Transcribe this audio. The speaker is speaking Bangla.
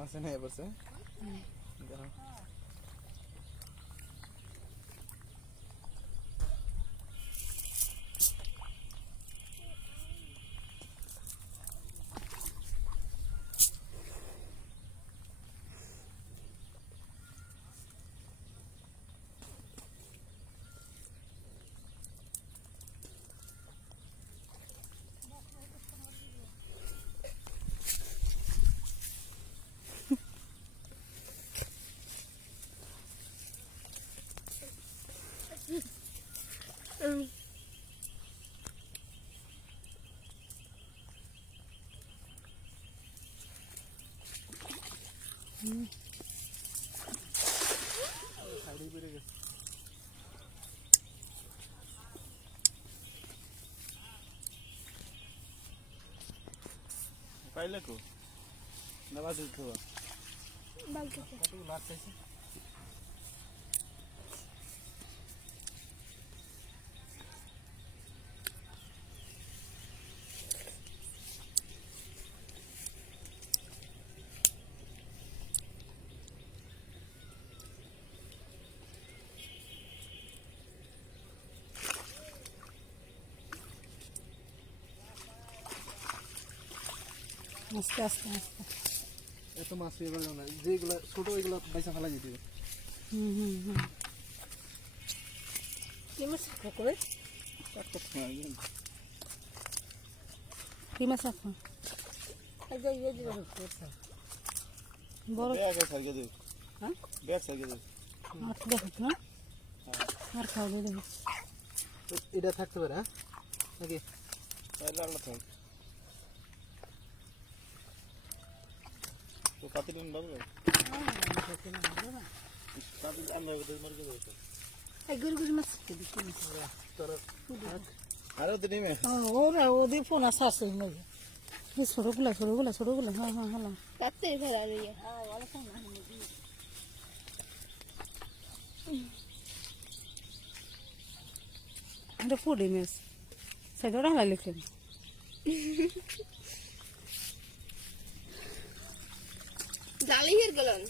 মাছে নেই পড়ছে পাইলে কো না বাজে তো বালতি কত লাট চাইছে আস্তে আস্তে আস্তে এত মাছ এবার না যেগুলো ছোট ওইগুলো বাইসা ফেলা যেতে কি মাছ করে কি মাছ এখন বড় ব্যাগ সাইকে দে হ্যাঁ ব্যাগ সাইকে দে আর দেখো না আর খাওয়া দেবো এটা থাকতে পারে হ্যাঁ নাকি তাহলে আল্লাহ থাক তো পাতি দিন বাবু পাতি আমরা ওদের মার কে বলছো এই গুরগুর মাছ কে দিতে তোর আরে ওদের নেমে ওরা ওদের ফোন আছে মগে এই ছোটগুলা হ্যাঁ হ্যাঁ হ্যাঁ কাটতে ফেলা দিয়ে এটা ফুডি মাছ সেটা হালা লিখলেন জালি হির গেলেন